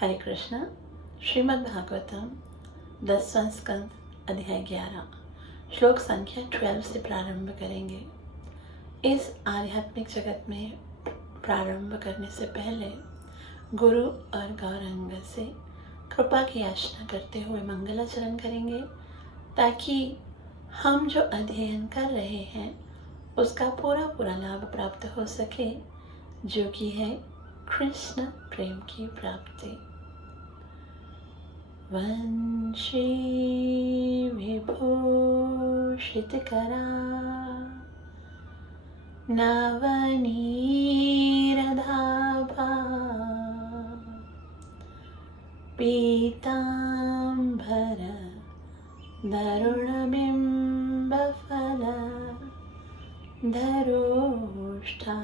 हरे कृष्णा। श्रीमद् भागवतम 10वां स्कंद अध्याय 11 श्लोक संख्या 12 से प्रारंभ करेंगे। इस आध्यात्मिक जगत में प्रारंभ करने से पहले गुरु और गौरांग से कृपा की याचना करते हुए मंगलाचरण करेंगे, ताकि हम जो अध्ययन कर रहे हैं उसका पूरा लाभ प्राप्त हो सके, जो कि है कृष्ण प्रेम की प्राप्ति। वंशी विभूषितकरा नवनीरधाभा पीताम्बर धरुणबिम्बफल धरोष्ठा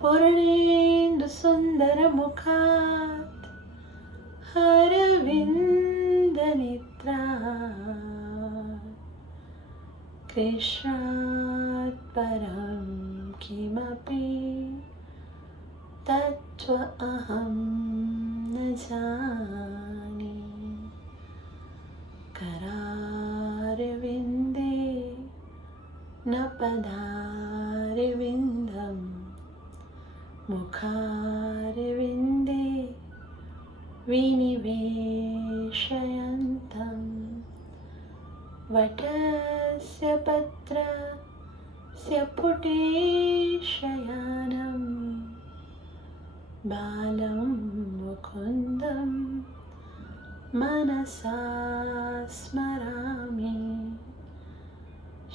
पूर्णेन्दुसुन्दरमुखात् अरविन्दनेत्रा कृष्णात् परं किमपि तत्त्वमहं न जाने। करारविन्दे न पदारविन्दं मुखारविन्दे विनिवेशयन्तं वटस्य पत्रस्य पुटे शयनं बालं मुकुन्दं मनसा स्मरामि।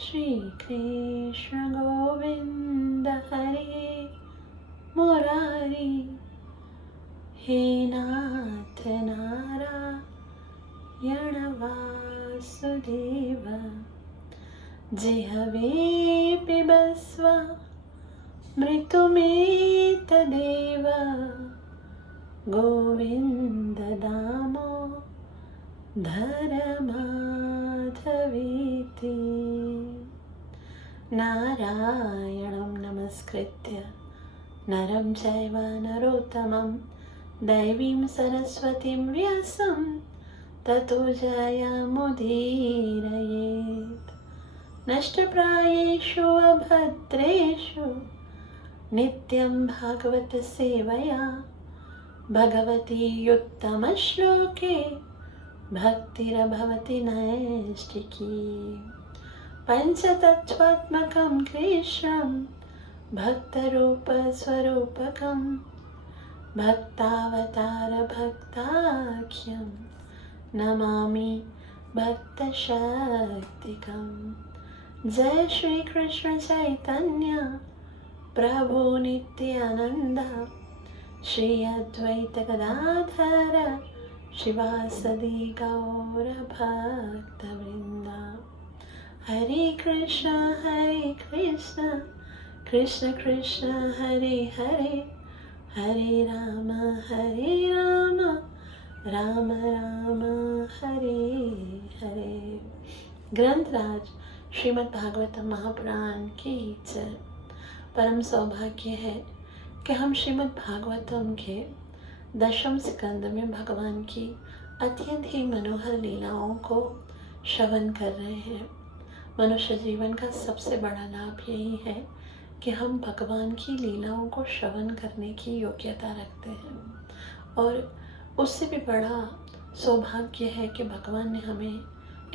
श्रीकृष्ण गोविन्द हरे मुरारी, हे नाथ नारायण वासुदेव, जिह्वे पिबस्व मृत्युमेतदेव। गोविन्द दामोदर माधवेति। नारायणं नमस्कृत्य नरं चैव नरोत्तमं, दैवीं सरस्वतीं व्यासं ततो जयमुदीरयेत्। नष्टप्रायेषु अभद्रेषु नित्यं भागवत सेवया, भगवती उत्तमश्लोके भक्तिर्भवति नैष्टिकी। पञ्चतत्त्वात्मकं कृष्णं भक्तरूपस्वरूपकं, भक्तावतारभक्ताख्यं नमामि भक्तशक्तिकं। जय श्री कृष्ण चैतन्य प्रभु नित्यानंद, श्री अद्वैत गदाधर शिवासदि गौर भक्तवृंद। हरे कृष्ण कृष्ण कृष्ण हरे हरे, हरे राम राम राम हरे हरे। ग्रंथराज श्रीमद् भागवतम महापुराण की जय। परम सौभाग्य है कि हम श्रीमद् भागवतम के 10वें स्कंद में भगवान की अत्यंत ही मनोहर लीलाओं को श्रवण कर रहे हैं। मनुष्य जीवन का सबसे बड़ा लाभ यही है कि हम भगवान की लीलाओं को श्रवण करने की योग्यता रखते हैं, और उससे भी बड़ा सौभाग्य है कि भगवान ने हमें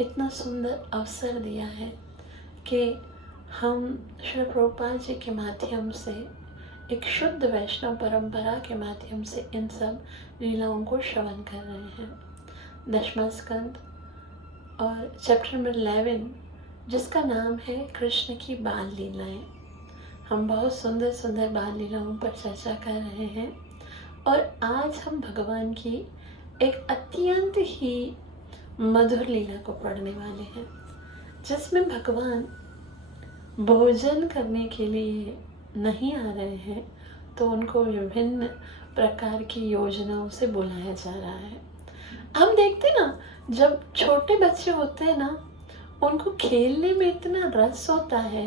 इतना सुंदर अवसर दिया है कि हम श्री प्रभुपाद जी के माध्यम से, एक शुद्ध वैष्णव परंपरा के माध्यम से इन सब लीलाओं को श्रवण कर रहे हैं। 10वां स्कंद और चैप्टर नंबर 11, जिसका नाम है कृष्ण की बाल लीलाएं। हम बहुत सुंदर सुंदर बाल लीलाओं पर चर्चा कर रहे हैं, और आज हम भगवान की एक अत्यंत ही मधुर लीला को पढ़ने वाले हैं, जिसमें भगवान भोजन करने के लिए नहीं आ रहे हैं, तो उनको विभिन्न प्रकार की योजनाओं से बुलाया जा रहा है। हम देखते ना, जब छोटे बच्चे होते हैं ना, उनको खेलने में इतना रस होता है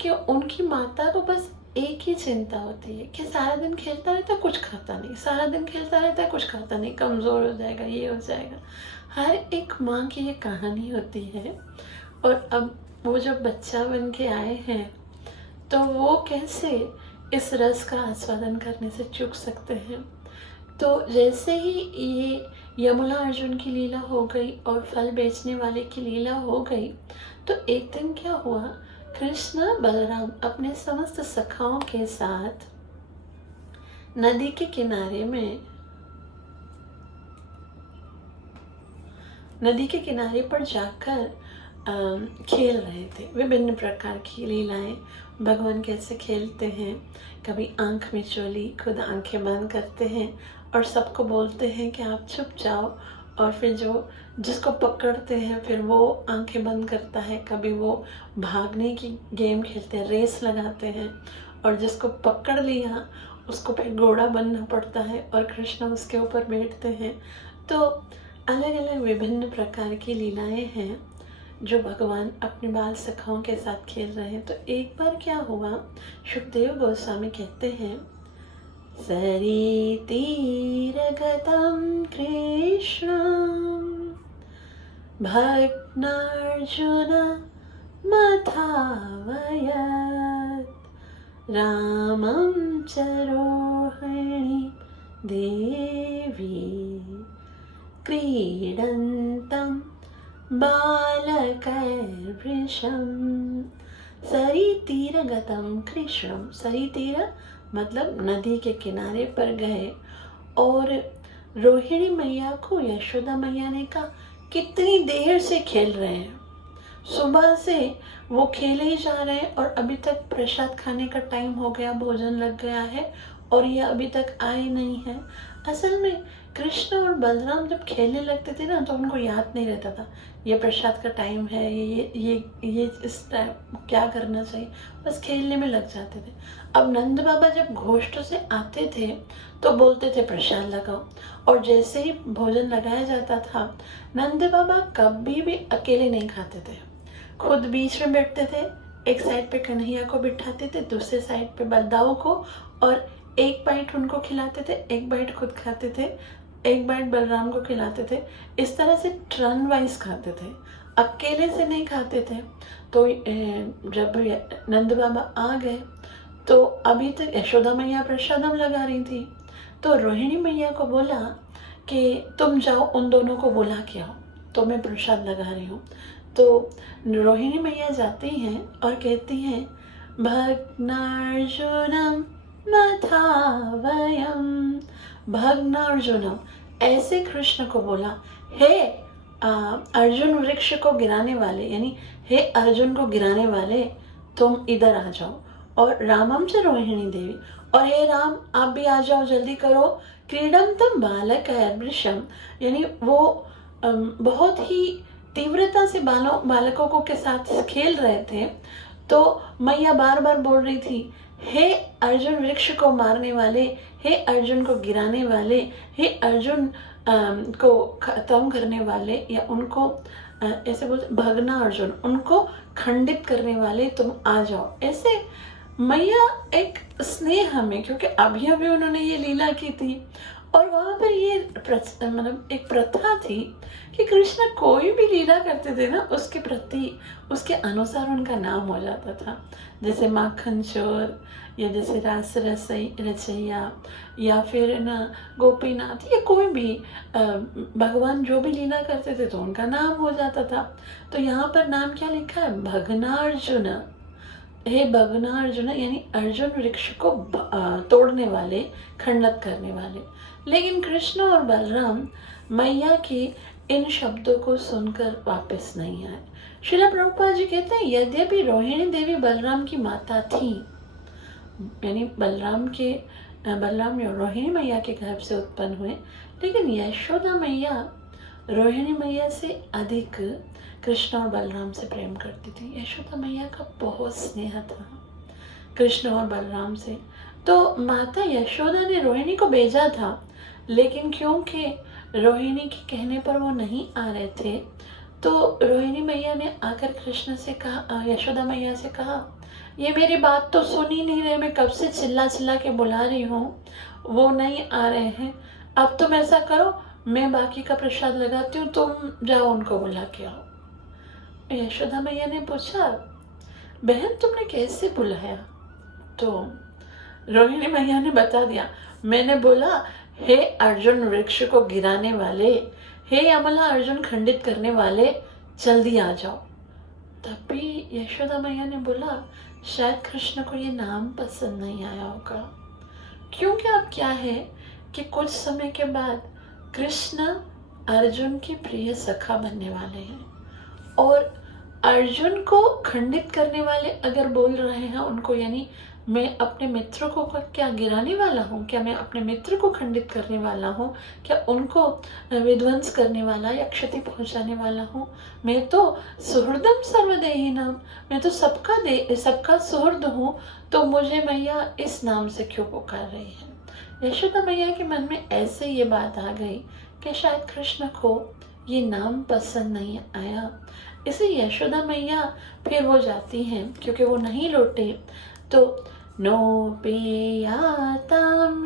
कि उनकी माता को बस एक ही चिंता होती है कि सारा दिन खेलता रहता है, कुछ खाता नहीं, सारा दिन खेलता रहता है, कुछ खाता नहीं, कमज़ोर हो जाएगा, ये हो जाएगा। हर एक माँ की ये कहानी होती है। और अब वो जब बच्चा बन के आए हैं तो वो कैसे इस रस का आस्वादन करने से चूक सकते हैं। तो जैसे ही ये यमुना अर्जुन की लीला हो गई और फल बेचने वाले की लीला हो गई, तो एक दिन क्या हुआ, कृष्ण बलराम अपने समस्त सखाओं के साथ नदी के किनारे पर जाकर खेल रहे थे। विभिन्न प्रकार की लीलाएं भगवान कैसे खेलते हैं, कभी आंख में चोली, खुद आंखें बंद करते हैं और सबको बोलते हैं कि आप चुप जाओ, और फिर जिसको पकड़ते हैं फिर वो आंखें बंद करता है। कभी वो भागने की गेम खेलते हैं, रेस लगाते हैं, और जिसको पकड़ लिया उसको फिर घोड़ा बनना पड़ता है और कृष्ण उसके ऊपर बैठते हैं। तो अलग अलग विभिन्न प्रकार की लीलाएं हैं जो भगवान अपने बाल सखाओं के साथ खेल रहे हैं। तो एक बार क्या हुआ, सुखदेव गोस्वामी कहते हैं, सरितीरगतं कृष्णं भग्नार्जुनमथावयत् रामं च रोहिणी देवी क्रीडन्तं बालकैर्वृषं। सरितीरगतं कृष्णं, सरितीर मतलब नदी के किनारे पर गए और रोहिणी मैया को यशोदा मैया ने कहा, कितनी देर से खेल रहे हैं, सुबह से वो खेले ही जा रहे हैं और अभी तक प्रसाद खाने का टाइम हो गया, भोजन लग गया है और ये अभी तक आए नहीं है। असल में कृष्ण और बलराम जब खेलने लगते थे ना, तो उनको याद नहीं रहता था ये प्रसाद का टाइम है, ये इस टाइम क्या करना चाहिए, बस खेलने में लग जाते थे। अब नंद बाबा जब घोष्ट से आते थे तो बोलते थे प्रसाद लगाओ, और जैसे ही भोजन लगाया जाता था, नंद बाबा कभी भी अकेले नहीं खाते थे, खुद बीच में बैठते थे, एक साइड पे कन्हैया को बिठाते थे, दूसरे साइड पे बलदाऊ को, और एक बाइट उनको खिलाते थे, एक बाइट खुद खाते थे, एक बाइट बलराम को खिलाते थे। इस तरह से टर्न वाइज खाते थे, अकेले से नहीं खाते थे। तो जब नंद बाबा आ गए तो अभी तक यशोदा मैया प्रसादम लगा रही थी, तो रोहिणी मैया को बोला कि तुम जाओ उन दोनों को बुला के आओ, तो मैं प्रसाद लगा रही हूँ। तो रोहिणी मैया जाती हैं और कहती हैं, भग्नार्जुनम मथावयम, भग्नार्जुनम, ऐसे कृष्ण को बोला, हे अर्जुन वृक्ष को गिराने वाले, यानी हे अर्जुन को गिराने वाले, तुम इधर आ जाओ। और रामम च रोहिणी देवी, और हे राम आप भी आ जाओ, जल्दी करो। क्रीडम तम बालक वृषम, यानी वो बहुत ही तीव्रता से बालकों को के साथ खेल रहे थे। तो मैया बार बार बोल रही थी, हे अर्जुन वृक्ष को मारने वाले, हे अर्जुन को गिराने वाले, हे अर्जुन को खत्म करने वाले, या उनको ऐसे बोलते भगना अर्जुन, उनको खंडित करने वाले, तुम आ जाओ। ऐसे मैया एक स्नेह में, क्योंकि अभी अभी उन्होंने ये लीला की थी और वहाँ पर ये मतलब एक प्रथा थी कि कृष्ण कोई भी लीला करते थे ना, उसके प्रति उसके अनुसार उनका नाम हो जाता था। जैसे माखन चोर, या जैसे रास रचैया, या फिर ना गोपीनाथ, या कोई भी भगवान जो भी लीला करते थे तो उनका नाम हो जाता था। तो यहाँ पर नाम क्या लिखा है, भग्नार्जुन, हे भग्नार्जुन, यानी अर्जुन वृक्ष को तोड़ने वाले, खंडित करने वाले। लेकिन कृष्ण और बलराम मैया की इन शब्दों को सुनकर वापस नहीं आए। श्रील प्रभुपाद जी कहते हैं, यद्यपि रोहिणी देवी बलराम की माता थी, यानी बलराम रोहिणी मैया के गर्भ से उत्पन्न हुए, लेकिन यशोदा मैया रोहिणी मैया से अधिक कृष्ण और बलराम से प्रेम करती थी। यशोदा मैया का बहुत स्नेह था कृष्ण और बलराम से। तो माता यशोदा ने रोहिणी को भेजा था, लेकिन क्योंकि रोहिणी के कहने पर वो नहीं आ रहे थे, तो रोहिणी मैया ने आकर कृष्ण से कहा, यशोदा मैया से कहा ये मेरी बात तो सुन ही नहीं रहे, मैं कब से चिल्ला चिल्ला के बुला रही हूँ, वो नहीं आ रहे हैं। अब तुम ऐसा करो, मैं बाकी का प्रसाद लगाती हूँ, तुम जाओ उनको बुला के आओ। यशोदा मैया ने पूछा, बहन तुमने कैसे बुलाया? तो रोहिणी मैया ने बता दिया, मैंने बोला, हे अर्जुन वृक्ष को गिराने वाले, हे अमला अर्जुन खंडित करने वाले, जल्दी आ जाओ। तब भी यशोदा मैया ने बोला, शायद कृष्ण को ये नाम पसंद नहीं आया होगा, क्योंकि अब क्या है कि कुछ समय के बाद कृष्ण अर्जुन के प्रिय सखा बनने वाले हैं, और अर्जुन को खंडित करने वाले अगर बोल रहे हैं उनको, यानी मैं अपने मित्र को क्या गिराने वाला हूँ, क्या मैं अपने मित्र को खंडित करने वाला हूँ, क्या उनको विध्वंस करने वाला या क्षति पहुँचाने वाला हूँ? मैं तो सुहृदम सर्वदेहिनाम, मैं तो सबका सुहृद हूँ, तो मुझे मैया इस नाम से क्यों पुकार रही है? यशोदा मैया के मन में ऐसे ये बात आ गई कि शायद कृष्ण को ये नाम पसंद नहीं आया। इसे यशोदा मैया फिर वो जाती हैं, क्योंकि वो नहीं लौटे, तो नोपेयातां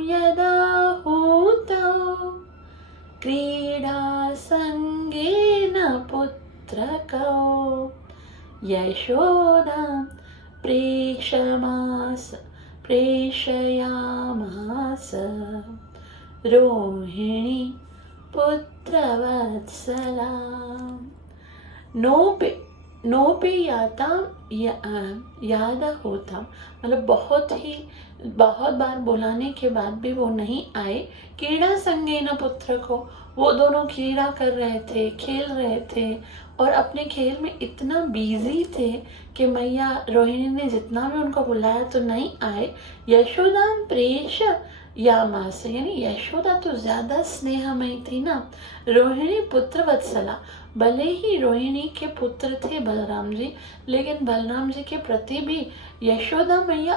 यदा हूतौ क्रीडा संगेन पुत्रकौ यशोदां प्रेषयामास रोहिणी पुत्रवत्सला। नोपे याद होता, मतलब बहुत बार बुलाने के बाद भी वो नहीं आए। क्रीड़ा संगेन पुत्र को, वो दोनों क्रीड़ा कर रहे थे, खेल रहे थे, और अपने खेल में इतना बिजी थे कि मैया रोहिणी ने जितना भी उनको बुलाया तो नहीं आए। यशोदा प्रेष या माँ से, यानी यशोदा तो ज्यादा स्नेहमयी थी ना। रोहिणी पुत्र वत्सला, भले ही रोहिणी के पुत्र थे बलराम जी, लेकिन बलराम जी के प्रति भी यशोदा मैया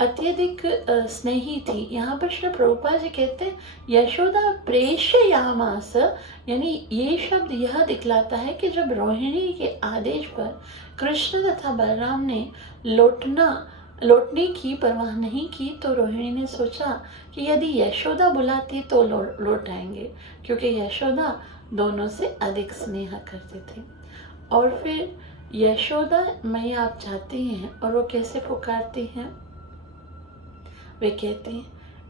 अत्यधिक स्नेही थी। यहाँ पर श्री प्रभुपाद जी कहते हैं यशोदा प्रेषयामास, यानी ये शब्द यह दिखलाता है कि जब रोहिणी के आदेश पर कृष्ण तथा बलराम ने लौटने की परवाह नहीं की, तो रोहिणी ने सोचा कि यदि यशोदा बुलाती तो लौट आएंगे, क्योंकि यशोदा दोनों से अधिक स्नेह करते थे। और फिर यशोदा मैया आप जाती हैं, और वो कैसे पुकारती हैं? वे कहते हैं,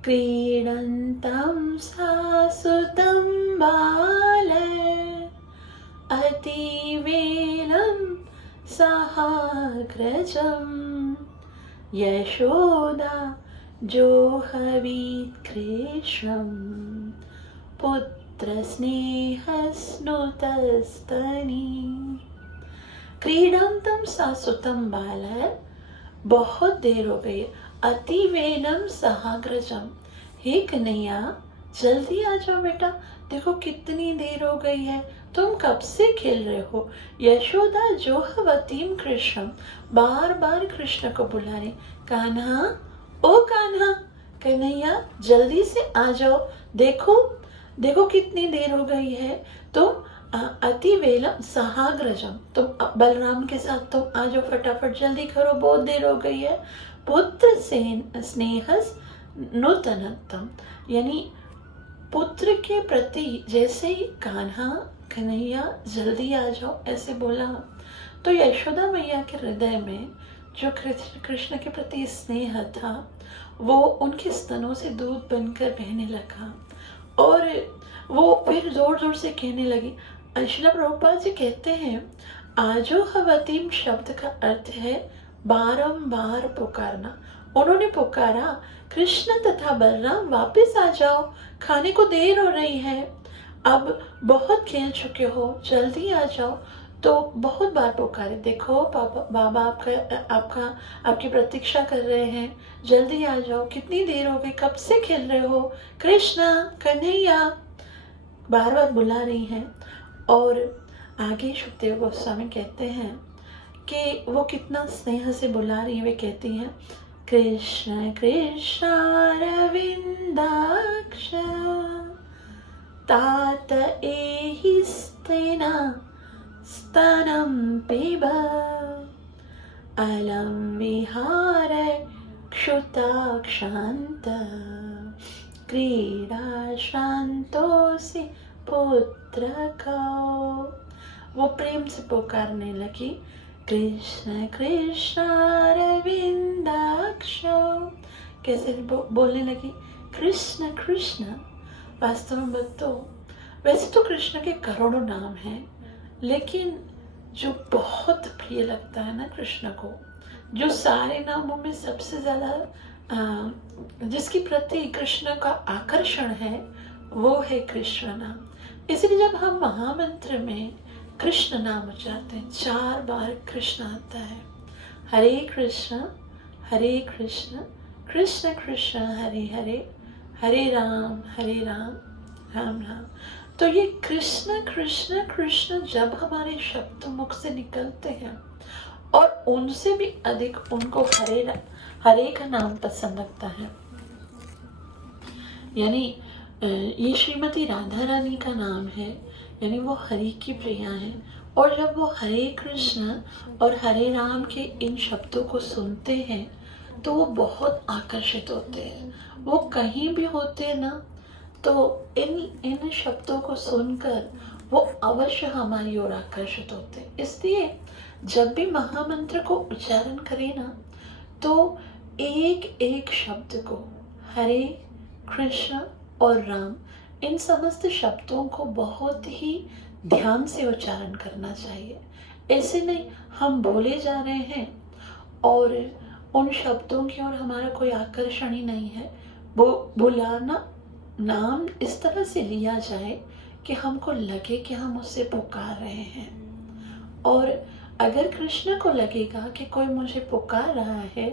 क्रीडन्तं सासुतं बालय अतिवेलं सहाग्रजम् यशोदा जोहवीत् कृष्णं पुत्र स्नेहस्नुतस्तनी। क्रीडन्तं सासुतं बालय, बहुत देर हो गई, अतिवेलम सहाग्रजम, हे कन्हैया जल्दी आ जाओ बेटा, देखो कितनी देर हो गई है, तुम कब से खेल रहे हो। यशोदा जोहवतीम कृष्ण, बार बार कृष्ण को बुला रहे, कान्हा ओ कान्हा, कन्हैया जल्दी से आ जाओ, देखो कितनी देर हो गई है, तुम अतिवेलम सहाग्रजम, तुम बलराम के साथ तुम आ जाओ, फटाफट जल्दी करो, बहुत देर हो गई है। पुत्र स्नेहस नूतनतम, यानी पुत्र के प्रति जैसे ही कान्हा कन्हैया जल्दी आ जाओ ऐसे बोला, तो यशोदा मैया के हृदय में जो कृष्ण के प्रति स्नेह था वो उनके स्तनों से दूध बनकर बहने लगा, और वो फिर जोर जोर से कहने लगी। श्रील प्रभुपाद जी कहते हैं, आजोहवतीम शब्द का अर्थ है बारंबार पुकारना। उन्होंने पुकारा, कृष्ण तथा बलराम वापस आ जाओ, खाने को देर हो रही है, अब बहुत खेल चुके हो, जल्दी आ जाओ। तो बहुत बार पुकारे, देखो बाबा आपकी प्रतीक्षा कर रहे हैं, जल्दी आ जाओ, कितनी देर हो गई, कब से खेल रहे हो, कृष्णा कन्हैया, बार बार बुला रही हैं। और आगे शुकदेव गोस्वामी कहते हैं कि वो कितना स्नेह से बुला रही है। वे कहती हैं, कृष्ण कृष्णारविन्दाक्ष तात एहि स्तेना स्तनं पिब अलम विहारे क्षुताक्षान्त क्रीडा शांतोसि पुत्र को। वो प्रेम से पुकारने लगी, कृष्ण कृष्ण अरविंदाक्षो। कैसे बोलने लगी, कृष्ण कृष्ण। वास्तव में भक्तों, वैसे तो कृष्ण के करोड़ों नाम हैं, लेकिन जो बहुत प्रिय लगता है ना कृष्ण को, जो सारे नामों में सबसे ज़्यादा जिसके प्रति कृष्ण का आकर्षण है, वो है कृष्ण नाम। इसलिए जब हम महामंत्र में कृष्ण नाम उच्चारते हैं, 4 बार कृष्ण आता है। हरे कृष्ण कृष्ण कृष्ण हरे हरे, हरे राम राम राम। तो ये कृष्ण कृष्ण कृष्ण जब हमारे शब्द मुख से निकलते हैं, और उनसे भी अधिक उनको हरे का नाम पसंद लगता है। यानी ये श्रीमती राधा रानी का नाम है, यानी वो हरि की प्रिया है। और जब वो हरे कृष्ण और हरे राम के इन शब्दों को सुनते हैं तो वो बहुत आकर्षित होते हैं। वो कहीं भी होते हैं ना, तो इन शब्दों को सुनकर वो अवश्य हमारी ओर आकर्षित होते हैं। इसलिए जब भी महामंत्र को उच्चारण करें ना, तो एक एक शब्द को, हरे कृष्ण और राम, इन समस्त शब्दों को बहुत ही ध्यान से उच्चारण करना चाहिए। ऐसे नहीं हम बोले जा रहे हैं और उन शब्दों की ओर हमारा कोई आकर्षण ही नहीं है। वो बुलाना नाम इस तरह से लिया जाए कि हमको लगे कि हम उससे पुकार रहे हैं। और अगर कृष्ण को लगेगा कि कोई मुझे पुकार रहा है,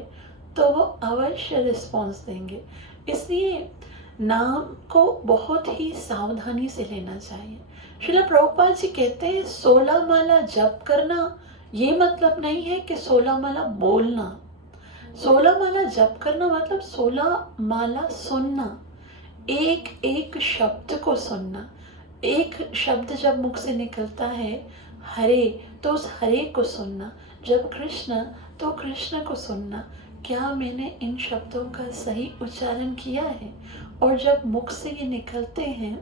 तो वो अवश्य रिस्पॉन्स देंगे। इसलिए नाम को बहुत ही सावधानी से लेना चाहिए। श्रील प्रभुपाद जी कहते हैं 16 माला जप करना ये मतलब नहीं है कि 16 माला बोलना। 16 माला जप करना मतलब 16 माला सुनना, एक एक शब्द को सुनना। एक शब्द जब मुख से निकलता है हरे, तो उस हरे को सुनना। जब कृष्ण, तो कृष्ण को सुनना। क्या मैंने इन शब्दों का सही उच्चारण किया है? और जब मुख से ये निकलते हैं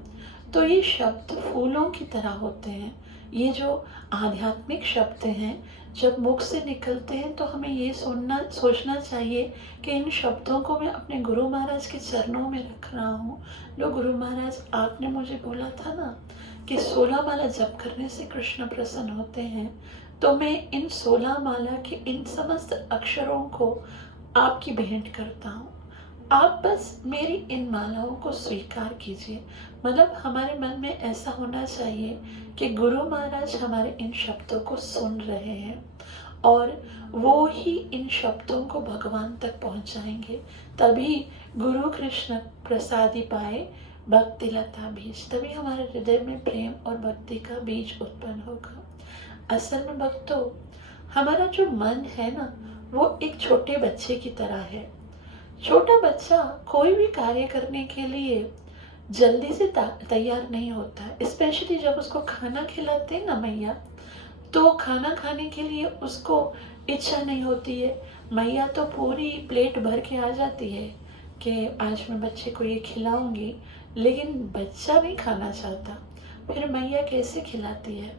तो ये शब्द फूलों की तरह होते हैं। ये जो आध्यात्मिक शब्द हैं, जब मुख से निकलते हैं तो हमें ये सोचना चाहिए कि इन शब्दों को मैं अपने गुरु महाराज के चरणों में रख रहा हूँ। लो गुरु महाराज, आपने मुझे बोला था ना कि 16 माला जप करने से कृष्ण प्रसन्न होते हैं, तो मैं इन 16 माला के इन समस्त अक्षरों को आपकी भेंट करता हूँ। आप बस मेरी इन मालाओं को स्वीकार कीजिए। मतलब हमारे मन में ऐसा होना चाहिए कि गुरु महाराज हमारे इन शब्दों को सुन रहे हैं और वो ही इन शब्दों को भगवान तक पहुंचाएंगे। तभी गुरु कृष्ण प्रसादी पाए भक्ति लता बीज, तभी हमारे हृदय में प्रेम और भक्ति का बीज उत्पन्न होगा। असल में भक्तों, हमारा जो मन है ना, वो एक छोटे बच्चे की तरह है। छोटा बच्चा कोई भी कार्य करने के लिए जल्दी से तैयार नहीं होता है। स्पेशली जब उसको खाना खिलाते हैं ना मैया, तो खाना खाने के लिए उसको इच्छा नहीं होती है। मैया तो पूरी प्लेट भर के आ जाती है कि आज मैं बच्चे को ये खिलाऊंगी, लेकिन बच्चा नहीं खाना चाहता। फिर मैया कैसे खिलाती है?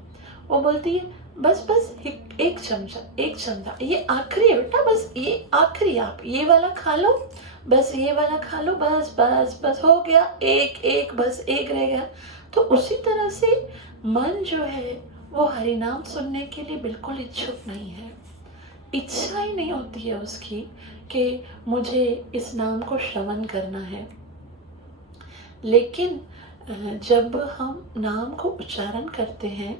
वो बोलती है बस बस एक चमचा, ये आखिरी है बेटा, बस ये आखिरी, आप ये वाला खा लो, बस ये वाला खा लो, बस बस बस हो गया, एक बस एक रह गया। तो उसी तरह से मन जो है वो हरिनाम सुनने के लिए बिल्कुल इच्छुक नहीं है। इच्छा ही नहीं होती है उसकी कि मुझे इस नाम को श्रवण करना है। लेकिन जब हम नाम को उच्चारण करते हैं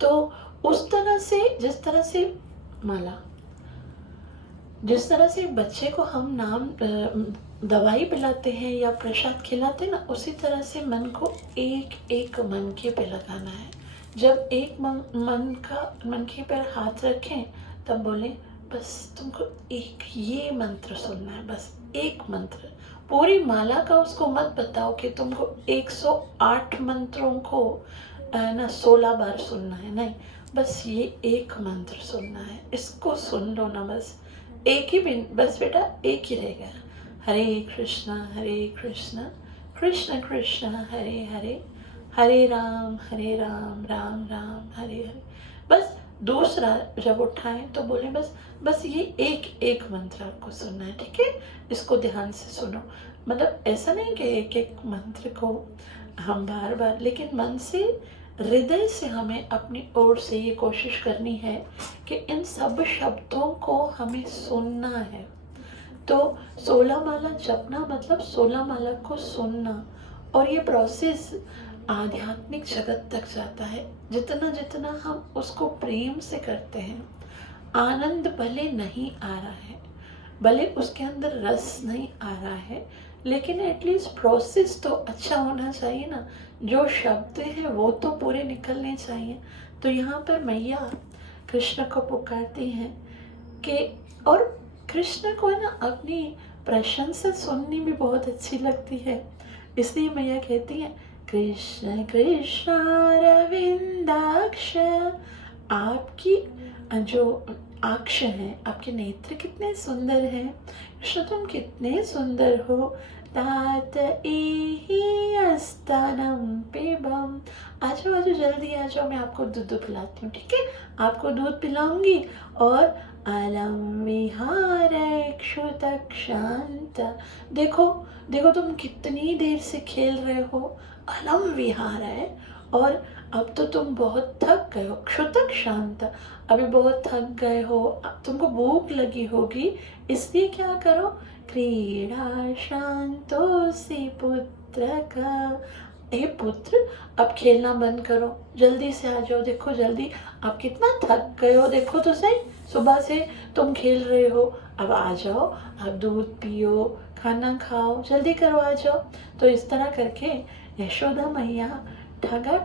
तो उस तरह से, जिस तरह से बच्चे को हम नाम दवाई पिलाते हैं या प्रसाद खिलाते हैं ना, उसी तरह से मन को एक एक मनके पे लगाना है। जब एक मनके पर हाथ रखें तब बोले बस तुमको एक ये मंत्र सुनना है, बस एक मंत्र। पूरी माला का उसको मत बताओ कि तुमको 108 मंत्रों को ना 16 बार सुनना है, नहीं। बस ये एक मंत्र सुनना है, इसको सुन लो ना बस, एक ही बस बेटा एक ही रह गया। हरे कृष्णा कृष्ण कृष्ण हरे हरे, हरे राम राम राम हरे हरे। बस दूसरा जब उठाएं तो बोले बस ये एक मंत्र आपको सुनना है, ठीक है? इसको ध्यान से सुनो। मतलब ऐसा नहीं कि एक एक मंत्र को हम बार बार, लेकिन मन से, हृदय से हमें अपनी ओर से ये कोशिश करनी है कि इन सब शब्दों को हमें सुनना है। तो 16 माला जपना मतलब 16 माला को सुनना, और ये प्रोसेस आध्यात्मिक जगत तक जाता है। जितना जितना हम उसको प्रेम से करते हैं, आनंद भले नहीं आ रहा है, भले उसके अंदर रस नहीं आ रहा है, लेकिन एटलीस्ट प्रोसेस तो अच्छा होना चाहिए ना। जो शब्द हैं वो तो पूरे निकलने चाहिए। तो यहाँ पर मैया कृष्ण को पुकारती हैं कि, और कृष्ण को है ना अपनी प्रशंसा सुननी भी बहुत अच्छी लगती है, इसलिए मैया कहती हैं कृष्ण कृष्ण अरविंदाक्ष, आपकी जो आक्ष हैं, आपके नेत्र कितने सुंदर हैं, कृष्ण तुम कितने सुंदर हो। तात एहि अस्तनम पिबम, आ जाओ जल्दी आ जाओ, मैं आपको दूध पिलाती हूँ, ठीक है? आपको दूध पिलाऊंगी। और अलम विहार क्षुतक शांत, देखो देखो तुम कितनी देर से खेल रहे हो, अलम विहार है, और अब तो तुम बहुत थक गए हो, क्षुतक शांत, अभी बहुत थक गए हो, तुमको भूख लगी होगी, इसलिए क्या करो, क्रीड़ा शांतोसी पुत्र का, हे पुत्र अब खेलना बंद करो, जल्दी से आ जाओ, देखो जल्दी, आप कितना थक गए हो, देखो तो सही, सुबह से तुम खेल रहे हो, अब आ जाओ, आप दूध पियो, खाना खाओ, जल्दी करो, आ जाओ। तो इस तरह करके यशोदा मैया ठगा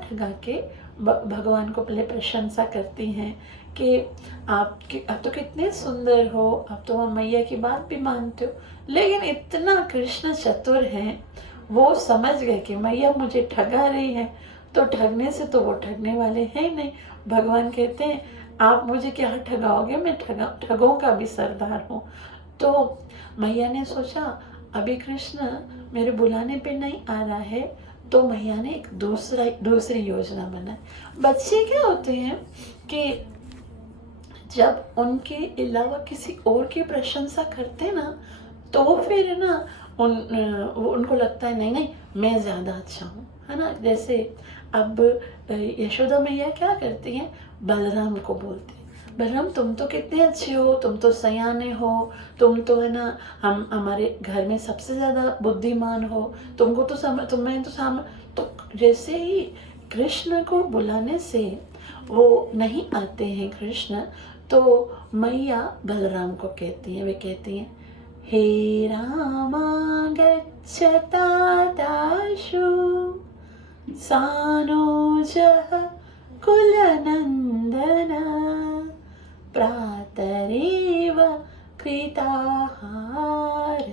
के भगवान को पहले प्रशंसा करती हैं कि आप तो कितने सुंदर हो, आप तो मैया की बात भी मानते हो। लेकिन इतना कृष्ण चतुर हैं, वो समझ गए कि मैया मुझे ठगा रही है, तो ठगने से तो वो ठगने वाले हैं ही नहीं। भगवान कहते हैं आप मुझे क्या ठगाओगे, मैं ठगों का भी सरदार हूँ। तो मैया ने सोचा अभी कृष्ण मेरे बुलाने पे नहीं आ रहा है, तो मैया ने एक दूसरी योजना बनाई। बच्चे क्या होते हैं कि जब उनके अलावा किसी और की प्रशंसा करते ना, तो फिर ना उनको लगता है नहीं मैं ज़्यादा अच्छा हूँ, है ना। जैसे अब यशोदा मैया क्या करती हैं, बलराम को बोलती हैं, बलराम तुम तो कितने अच्छे हो, तुम तो सयाने हो, तुम तो है ना हमारे घर में सबसे ज़्यादा बुद्धिमान हो, तुमको तो तुम्हें तो जैसे ही कृष्ण को बुलाने से वो नहीं आते हैं कृष्ण, तो मैया बलराम को कहती हैं, वे कहती हैं हे रामा गच्छता दाशु सानुजः कुलनन्दन प्रातरेव कृताहार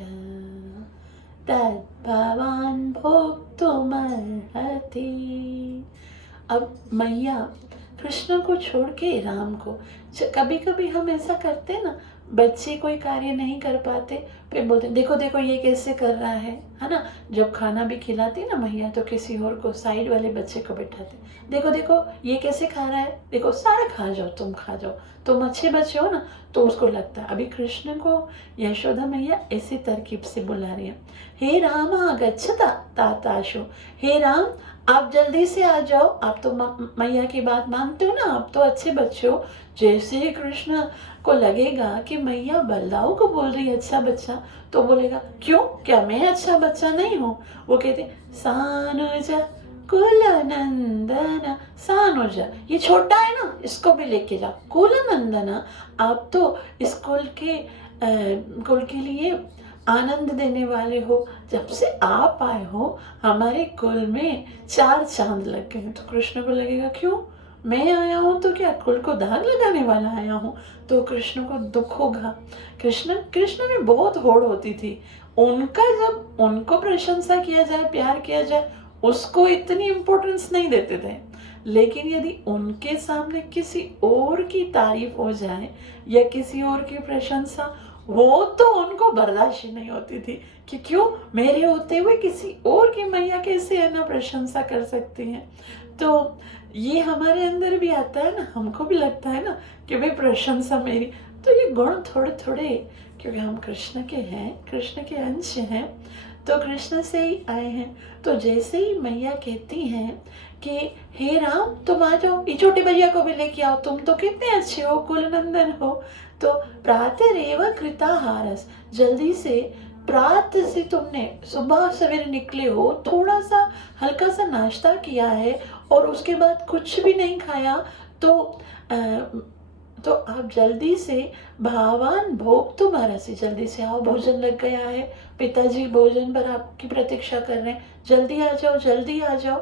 तद्भवान् भोक्तुमर्हति। अब मैया कृष्ण को छोड़ के राम को, कभी कभी हम ऐसा करते हैं ना, बच्चे कोई कार्य नहीं कर पाते, फिर बोलते देखो देखो ये कैसे कर रहा है ना। जब खाना भी खिलाती ना मैया, तो किसी और को, साइड वाले बच्चे को बैठाते, देखो देखो ये कैसे खा रहा है, देखो सारा खा जाओ, तुम खा जाओ, तुम अच्छे बच्चे हो ना। तो उसको लगता है अभी कृष्ण को यशोदा मैया ऐसी तरकीब से बुला रही है, हे राम गच्छता ताताशु, हे राम आप जल्दी से आ जाओ, आप तो मैया की बात मानते हो ना, आप तो अच्छे बच्चे हो। जैसे ही कृष्ण को लगेगा कि मैया बलदाऊ को बोल रही है अच्छा बच्चा, तो बोलेगा क्यों, क्या मैं अच्छा बच्चा नहीं हूँ? वो कहते सानुज कुलनंदन, सानुज ये छोटा है ना, इसको भी लेके जाओ, कुलनंदन आप तो इस कुल के लिए आनंद देने वाले हो, जब से आप आए हो हमारे कुल में 4 चांद लग गए। तो कृष्ण को लगेगा क्यों, मैं आया हूँ तो क्या कुल को दाग लगाने वाला आया हूँ? तो कृष्ण को दुख होगा। कृष्ण में बहुत होड़ होती थी, उनका जब उनको प्रशंसा किया जाए, प्यार किया जाए, उसको इतनी इम्पोर्टेंस नहीं देते थे। लेकिन यदि उनके सामने किसी और की तारीफ हो जाए या किसी और की प्रशंसा, वो तो उनको बर्दाश्त ही नहीं होती थी कि क्यों मेरे होते हुए किसी और की मैया कैसे है ना प्रशंसा कर सकती हैं। तो ये हमारे अंदर भी आता है ना, हमको भी लगता है ना कि भाई प्रशंसा मेरी। तो ये गुण थोड़े थोड़े, क्योंकि हम कृष्ण के हैं, कृष्ण के अंश हैं, तो कृष्ण से ही आए हैं। तो जैसे ही मैया कहती हैं कि हे राम तुम आ जाओ, ये छोटे भैया को भी लेके आओ, तुम तो कितने अच्छे हो, कुलनंदन हो। तो प्रातरेव कृताहारस, जल्दी से प्रात से तुमने सुबह सवेरे निकले हो, थोड़ा सा हल्का सा नाश्ता किया है और उसके बाद कुछ भी नहीं खाया, तो आप जल्दी से भावान भोग तुम्हारा से जल्दी से आओ, भोजन लग गया है, पिताजी भोजन पर आपकी प्रतीक्षा कर रहे हैं, जल्दी आ जाओ, जल्दी आ जाओ।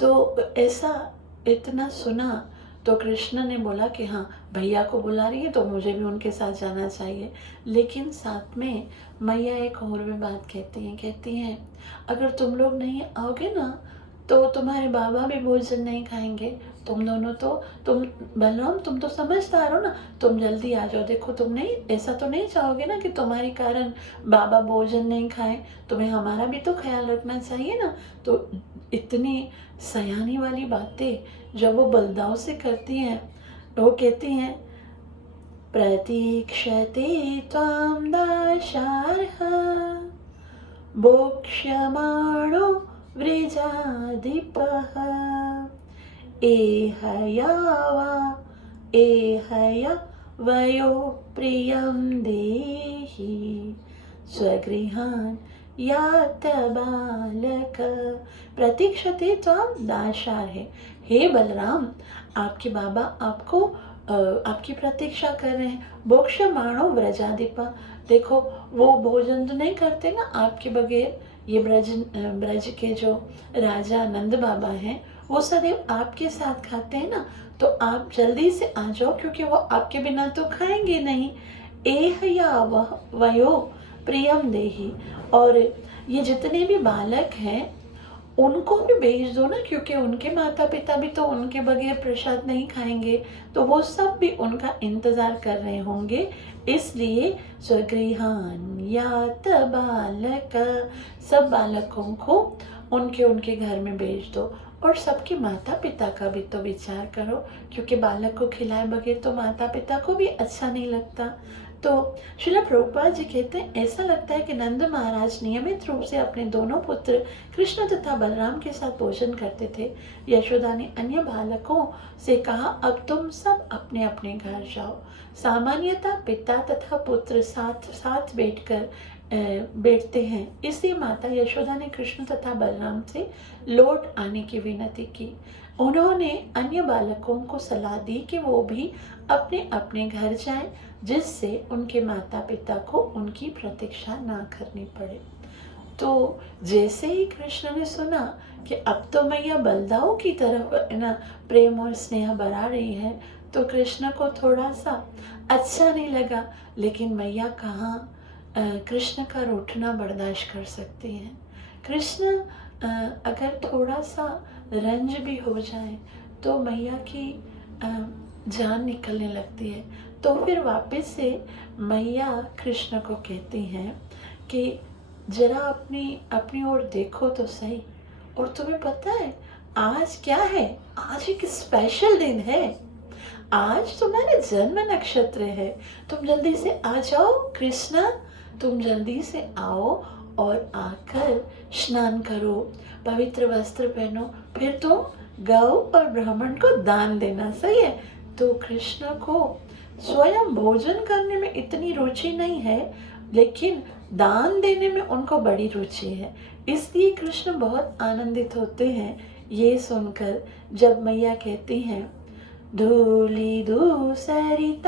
तो ऐसा इतना सुना तो कृष्ण ने बोला कि हाँ भैया को बुला रही है तो मुझे भी उनके साथ जाना चाहिए। लेकिन साथ में मैया एक और भी बात कहती हैं अगर तुम लोग नहीं आओगे ना तो तुम्हारे बाबा भी भोजन नहीं खाएंगे। तुम दोनों तो, तुम बलराम तुम तो समझदार हो ना, तुम जल्दी आ जाओ। देखो तुम नहीं, ऐसा तो नहीं चाहोगे ना कि तुम्हारे कारण बाबा भोजन नहीं खाएं, तुम्हें हमारा भी तो ख्याल रखना चाहिए ना। तो इतनी सयानी वाली बातें जब वो बलदाव से करती हैं, वो कहती हैं प्रतीक्षते त्वां दाशार्ह भोक्ष्यमाणो व्रजाधिपः एहया वयो प्रियं देहि स्वगृहान् यात बालक प्रतीक्षते त्वां दाशार्ह। हे बलराम आपके बाबा आपकी प्रतीक्षा कर रहे हैं। भोक्ष्यमाणो व्रजाधिपा, देखो वो भोजन तो नहीं करते ना आपके बगैर। ये ब्रज के जो राजा नंद बाबा हैं वो सदैव आपके साथ खाते हैं ना, तो आप जल्दी से आ जाओ क्योंकि वो आपके बिना तो खाएंगे नहीं। एह या वयो प्रियम देहि, और ये जितने भी बालक हैं उनको भी भेज दो ना, क्योंकि उनके माता पिता भी तो उनके बगैर प्रसाद नहीं खाएंगे, तो वो सब भी उनका इंतजार कर रहे होंगे। इसलिए स्वगृहान यात बालक, सब बालकों को उनके उनके घर में भेज दो। और सबके माता पिता का भी तो विचार करो, क्योंकि बालक को खिलाए बगैर तो माता पिता को भी अच्छा नहीं लगता। तो श्रील प्रभुपाद जी कहते हैं ऐसा लगता है कि नंद महाराज नियमित रूप से अपने दोनों पुत्र कृष्ण तथा बलराम के साथ भोजन करते थे। यशोदा ने अन्य बालकों से कहा अब तुम सब अपने अपने घर जाओ। सामान्यतः पिता तथा पुत्र साथ साथ बैठते हैं, इसलिए माता यशोदा ने कृष्ण तथा बलराम से लौट आने की विनती की। उन्होंने अन्य बालकों को सलाह दी कि वो भी अपने अपने घर जाएं, जिससे उनके माता पिता को उनकी प्रतीक्षा ना करनी पड़े। तो जैसे ही कृष्ण ने सुना कि अब तो मैया बलदाऊ की तरफ ना प्रेम और स्नेह बढ़ा रही है, तो कृष्ण को थोड़ा सा अच्छा नहीं लगा। लेकिन मैया कहाँ कृष्ण का रूठना बर्दाश्त कर सकती हैं। कृष्ण अगर थोड़ा सा रंज भी हो जाए तो मैया की जान निकलने लगती है। तो फिर वापस से मैया कृष्ण को कहती हैं कि जरा अपनी ओर देखो तो सही। और तुम्हें पता है आज क्या है? आज एक स्पेशल दिन है, आज तुम्हारे जन्म नक्षत्र है। तुम जल्दी से आ जाओ कृष्णा, तुम जल्दी से आओ और आकर स्नान करो, पवित्र वस्त्र पहनो, फिर तुम गौ और ब्राह्मण को दान देना। सही है? तो कृष्ण को स्वयं भोजन करने में इतनी रुचि नहीं है, लेकिन दान देने में उनको बड़ी रुचि है। इसलिए कृष्ण बहुत आनंदित होते हैं ये सुनकर जब मैया कहती हैं धूलि दूसरितांगस्त्वं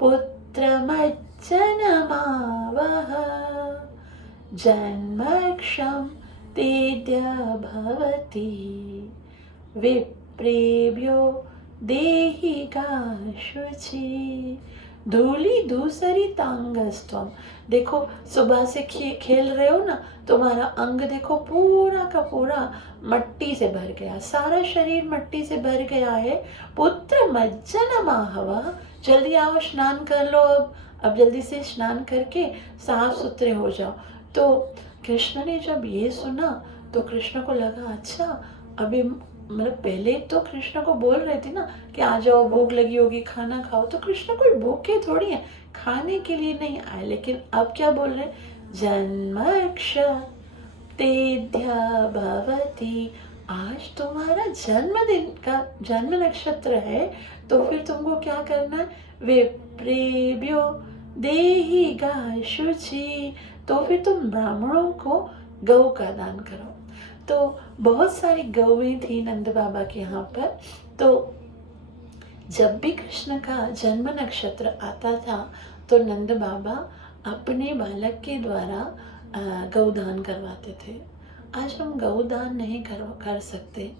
पुत्रमज्जनमावह जन्मक्षं तेद्य भवति विप्रेभ्यो देहि शुचि धूली दूसरी तांगस्तम। देखो सुबह से खेल रहे हो ना, तुम्हारा अंग देखो पूरा का पूरा मट्टी से भर गया, सारा शरीर मट्टी से भर गया है। पुत्र मज्जन माहवा, जल्दी आओ स्नान कर लो। अब जल्दी से स्नान करके साफ सुथरे हो जाओ। तो कृष्ण ने जब ये सुना तो कृष्ण को लगा अच्छा, अभी मतलब पहले तो कृष्ण को बोल रहे थे ना कि आ जाओ भूख लगी होगी खाना खाओ, तो कृष्ण कोई भूखे थोड़ी है, खाने के लिए नहीं आए। लेकिन अब क्या बोल रहे, जन्मक्ष तेध्या भवती, आज तुम्हारा जन्मदिन का जन्म नक्षत्र है, तो फिर तुमको क्या करना है, विप्रेभ्यो देहि गा शुचि, तो फिर तुम ब्राह्मणों को गौ का दान करो। तो बहुत सारी गौएं थी नंद बाबा के यहाँ पर। तो जब भी कृष्ण का जन्म नक्षत्र आता था तो नंद बाबा अपने बालक के द्वारा गौदान करवाते थे। आज हम गौदान नहीं कर सकते,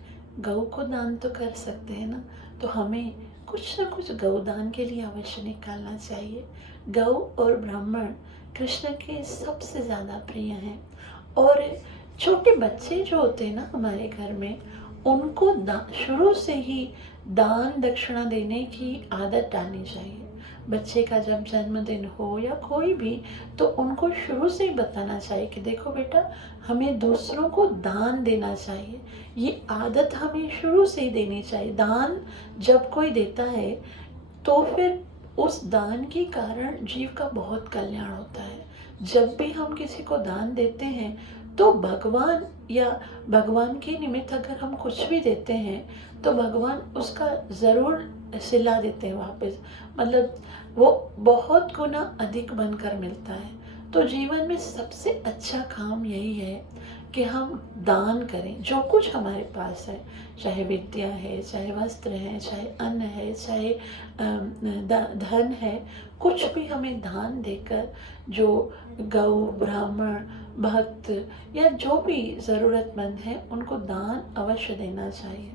गौ को दान तो कर सकते हैं ना, तो हमें कुछ न कुछ गौदान के लिए अवश्य निकालना चाहिए। गौ और ब्राह्मण कृष्ण के सबसे ज़्यादा प्रिय हैं। और छोटे बच्चे जो होते हैं ना हमारे घर में, उनको शुरू से ही दान दक्षिणा देने की आदत डालनी चाहिए। बच्चे का जब जन्मदिन हो या कोई भी, तो उनको शुरू से ही बताना चाहिए कि देखो बेटा, हमें दूसरों को दान देना चाहिए। ये आदत हमें शुरू से ही देनी चाहिए। दान जब कोई देता है तो फिर उस दान के कारण जीव का बहुत कल्याण होता है। जब भी हम किसी को दान देते हैं तो भगवान या भगवान के निमित्त अगर हम कुछ भी देते हैं तो भगवान उसका ज़रूर सिला देते हैं वापस, मतलब वो बहुत गुना अधिक बनकर मिलता है। तो जीवन में सबसे अच्छा काम यही है कि हम दान करें जो कुछ हमारे पास है, चाहे विद्या है, चाहे वस्त्र है, चाहे अन्न है, चाहे धन है, कुछ भी हमें दान देकर जो गौ, ब्राह्मण, भक्त या जो भी ज़रूरतमंद है उनको दान अवश्य देना चाहिए।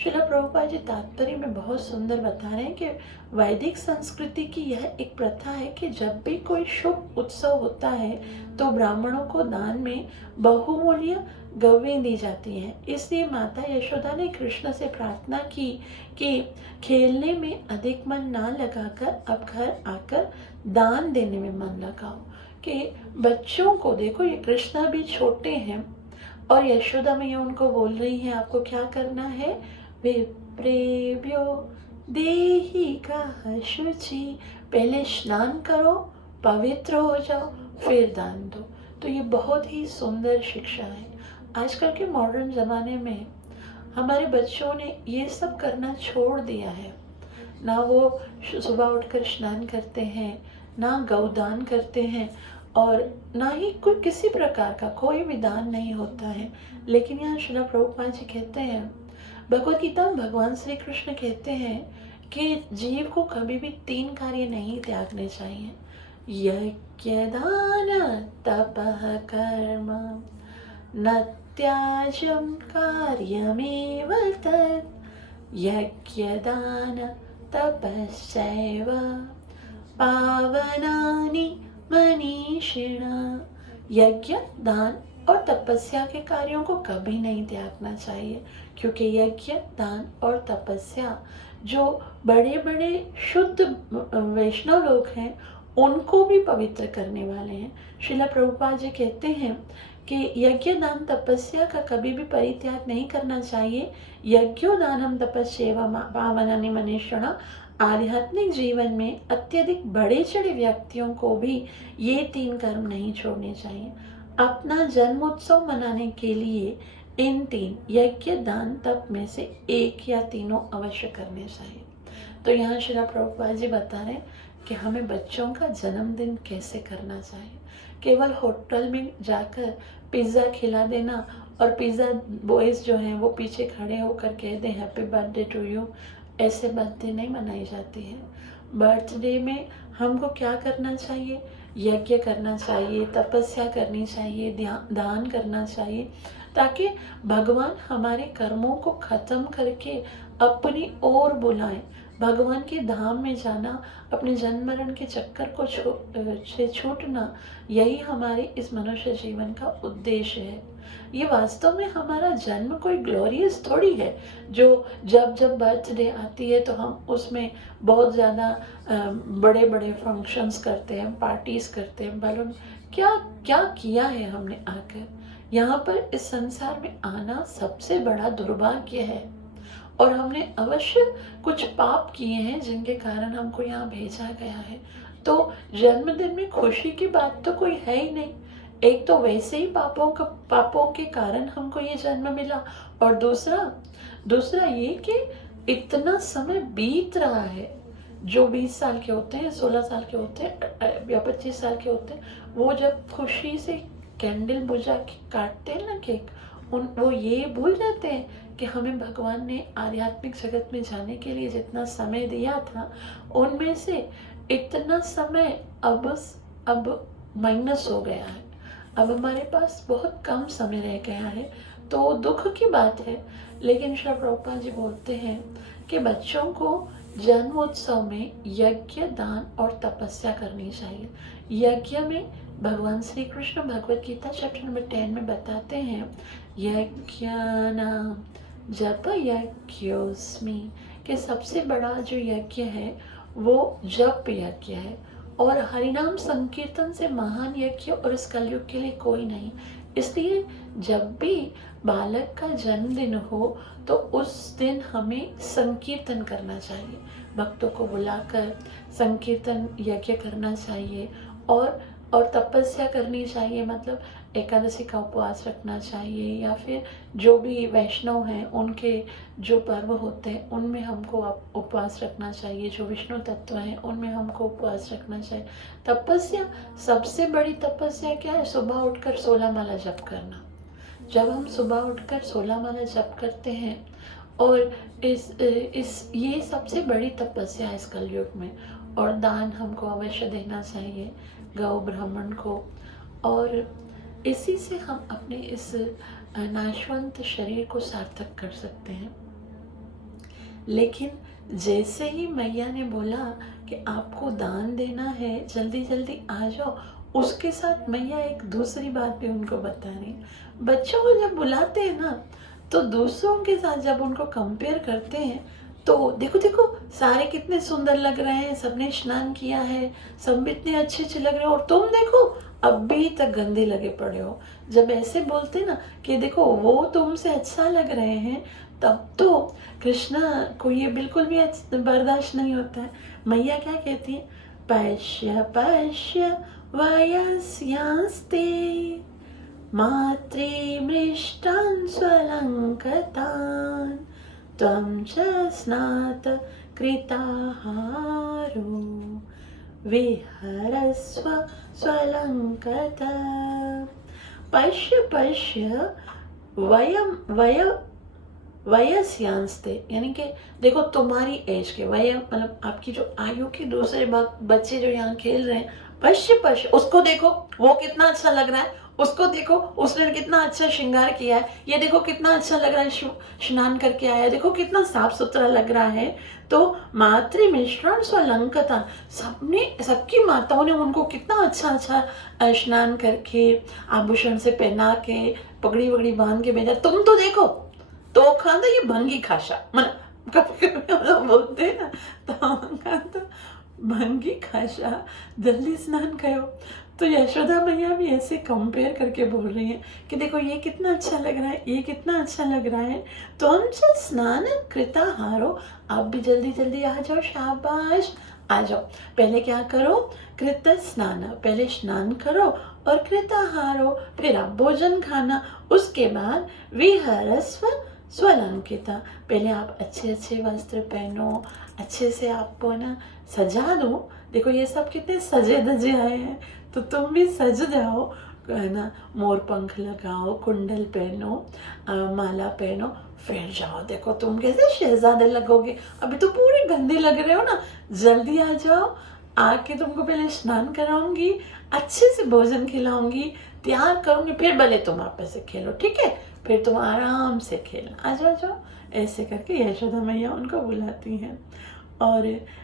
श्रील प्रभुपाद जी तात्पर्य में बहुत सुंदर बता रहे हैं कि वैदिक संस्कृति की यह एक प्रथा है कि जब भी कोई शुभ उत्सव होता है तो ब्राह्मणों को दान में बहुमूल्य गौवें दी जाती हैं। इसलिए माता यशोदा ने कृष्ण से प्रार्थना की कि खेलने में अधिक मन ना लगाकर अब घर आकर दान देने में मन लगाओ। कि बच्चों को देखो, ये कृष्णा भी छोटे हैं और यशोदा मैया उनको बोल रही है आपको क्या करना है, विप्रेभ्यो देहि का शुचि, पहले स्नान करो, पवित्र हो जाओ, फिर दान दो। तो ये बहुत ही सुंदर शिक्षा है। आजकल के मॉडर्न ज़माने में हमारे बच्चों ने ये सब करना छोड़ दिया है। ना वो सुबह उठकर स्नान करते हैं, ना गौदान करते हैं, और ना ही कोई किसी प्रकार का कोई भी दान नहीं होता है। लेकिन यहाँ श्रील प्रभुपाद जी कहते हैं, भगवद गीता में भगवान श्री कृष्ण कहते हैं कि जीव को कभी भी 3 कार्य नहीं त्यागने चाहिए। यज्ञ दान तपः कर्म न त्याज्यं कार्यमेव तत्, यज्ञ दान तपश्चैव पावनानि मनीषिणा। यज्ञ, दान और तपस्या के कार्यों को कभी नहीं त्यागना चाहिए, क्योंकि यज्ञ, दान और तपस्या जो बड़े बड़े शुद्ध वैष्णव लोग हैं उनको भी पवित्र करने वाले हैं। श्रील प्रभुपाद जी कहते हैं कि यज्ञ, दान, तपस्या का कभी भी परित्याग नहीं करना चाहिए। यज्ञोदानम तपस्यैव पावनानि मनीषिणा, आध्यात्मिक जीवन में अत्यधिक बड़े चढ़े व्यक्तियों को भी ये 3 कर्म नहीं छोड़ने चाहिए। अपना जन्मोत्सव मनाने के लिए इन 3 यज्ञ, दान, तप में से एक या तीनों अवश्य करने चाहिए। तो यहाँ श्री प्रभुपाद जी बता रहे हैं कि हमें बच्चों का जन्मदिन कैसे करना चाहिए। केवल होटल में जाकर पिज़्ज़ा खिला देना और पिज़्ज़ा बॉयज़ जो हैं वो पीछे खड़े होकर कह दें हैप्पी बर्थडे टू यू, ऐसे बर्थडे नहीं मनाई जाती है। बर्थडे में हमको क्या करना चाहिए, यज्ञ करना चाहिए, तपस्या करनी चाहिए, दान करना चाहिए, ताकि भगवान हमारे कर्मों को खत्म करके अपनी ओर बुलाएं। भगवान के धाम में जाना, अपने जन्म मरण के चक्कर को से छूटना, यही हमारे इस मनुष्य जीवन का उद्देश्य है। ये वास्तव में हमारा जन्म कोई ग्लोरियस थोड़ी है जो जब जब बर्थडे आती है तो हम उसमें बहुत ज़्यादा बड़े बड़े फंक्शंस करते हैं, पार्टीज करते हैं। मालूम क्या क्या किया है हमने आकर। यहाँ पर इस संसार में आना सबसे बड़ा दुर्भाग्य है, और हमने अवश्य कुछ पाप किए हैं जिनके कारण हमको यहाँ भेजा गया है। तो जन्मदिन में खुशी की बात तो कोई है ही नहीं। एक तो वैसे ही पापों के कारण हमको ये जन्म मिला, और दूसरा ये कि इतना समय बीत रहा है। जो 20 साल के होते हैं, 16 साल के होते हैं या 25 साल के होते हैं, वो जब खुशी से कैंडल बुझा के काटते हैं ना केक, वो ये भूल जाते हैं कि हमें भगवान ने आध्यात्मिक जगत में जाने के लिए जितना समय दिया था, उनमें से इतना समय अब माइनस हो गया है। अब हमारे पास बहुत कम समय रह गया है, तो दुख की बात है। लेकिन श्री प्रभुपाद जी बोलते हैं कि बच्चों को जन्मोत्सव में यज्ञ, दान और तपस्या करनी चाहिए। यज्ञ में भगवान श्री कृष्ण भगवत गीता चैप्टर नंबर 10 में बताते हैं, यज्ञानां जप यज्ञोस्मि, कि सबसे बड़ा जो यज्ञ है वो जप यज्ञ है, और हरिनाम संकीर्तन से महान यज्ञ और इस कलयुग के लिए कोई नहीं। इसलिए जब भी बालक का जन्मदिन हो तो उस दिन हमें संकीर्तन करना चाहिए, भक्तों को बुलाकर संकीर्तन यज्ञ करना चाहिए, और तपस्या करनी चाहिए। मतलब एकादशी का उपवास रखना चाहिए, या फिर जो भी वैष्णव हैं उनके जो पर्व होते हैं उनमें हमको उपवास रखना चाहिए। जो विष्णु तत्व हैं उनमें हमको उपवास रखना चाहिए। तपस्या, सबसे बड़ी तपस्या क्या है? सुबह उठकर 16 माला जप करना। जब हम सुबह उठकर 16 माला जप करते हैं, और ये सबसे बड़ी तपस्या है इस कलयुग में। और दान हमको अवश्य देना चाहिए गौ ब्राह्मण को, और इसी से हम अपने इस नाशवंत शरीर को सार्थक कर सकते हैं। लेकिन जैसे ही मैया ने बोला कि आपको दान देना है, जल्दी जल्दी आ जाओ, उसके साथ मैया एक दूसरी बात भी उनको बता रही। बच्चों को जब बुलाते हैं ना, तो दूसरों के साथ जब उनको कंपेयर करते हैं, तो देखो देखो सारे कितने सुंदर लग रहे हैं, सबने स्नान किया है, सब इतने अच्छे अच्छे लग रहे हो, और तुम देखो अभी तक गंदे लगे पड़े हो। जब ऐसे बोलते ना कि देखो वो तुमसे अच्छा लग रहे हैं, तब तो कृष्णा को ये बिल्कुल भी बर्दाश्त नहीं होता है। मैया क्या कहती है? पश्य पश्य वयस्यास्ते मात्रे मृष्टान् स्वलङ्कतान् त्वं च स्नात कृताहारो विहरस्व स्वलङ्कता। पश्य पश्य वयस्यांस्ते, यानी कि देखो तुम्हारी एज के, वय मतलब आपकी जो आयु के दूसरे बच्चे जो यहाँ खेल रहे हैं, पश्य पश्य, उसको देखो वो कितना अच्छा लग रहा है, उसको देखो उसने कितना अच्छा श्रृंगार किया है, ये देखो कितना अच्छा लग रहा है, स्नान करके आया है, देखो कितना साफ सुथरा लग रहा है। तो मातृ मिश्रण स्वलंकता, सबकी माताओं ने उनको कितना अच्छा स्नान करके आभूषण से पहना के पगड़ी वगड़ी बांध के भेजा। तुम तो देखो तो खांदा ये भंगी खाशा, मन कभी कभी हम लोग बोलते हैं ना, तो भंगी खाशा, जल्दी स्नान करो। तो यशोदा मैया भी ऐसे कंपेयर करके बोल रही हैं कि देखो ये कितना अच्छा लग रहा है, ये कितना अच्छा लग रहा है, तो हम स्नान कृताहारो, आप भी जल्दी जल्दी आ जाओ, शाबाश आ जाओ। पहले क्या करो? कृत स्नान, पहले स्नान करो, और कृताहारो, फिर आप भोजन खाना। उसके बाद विहरस्व स्वलंकिता, पहले आप अच्छे अच्छे वस्त्र पहनो, अच्छे से आपको ना सजा दो। देखो ये सब कितने सजे धजे आए हैं, तो तुम भी सज जाओ, है ना, मोर पंख लगाओ, कुंडल पहनो, माला पहनो, फिर जाओ। देखो तुम कैसे शहजादे लगोगे। अभी तो पूरे गंदे लग रहे हो ना, जल्दी आ जाओ। आके तुमको पहले स्नान कराऊंगी, अच्छे से भोजन खिलाऊंगी, तैयार करूंगी, फिर भले तुम आपस से खेलो, ठीक है? फिर तुम आराम से खेलना, आ जाओ जाओ। ऐसे करके यशोदा मैया उनको बुलाती हैं। और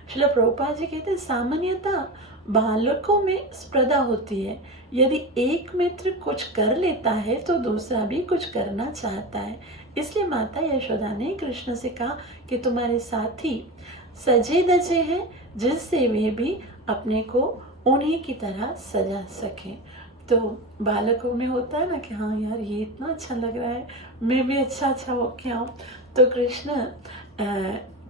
श्रील प्रभुपाद जी कहते हैं सामान्यतः बालकों में स्पर्धा होती है, यदि एक मित्र कुछ कर लेता है तो दूसरा भी कुछ करना चाहता है। इसलिए माता यशोदा ने कृष्ण से कहा कि तुम्हारे साथी सजे धजे हैं, जिससे वे भी अपने को उन्हीं की तरह सजा सकें। तो बालकों में होता है ना कि हाँ यार ये इतना अच्छा लग रहा है, मैं भी अच्छा अच्छा हो के आऊँ। तो कृष्ण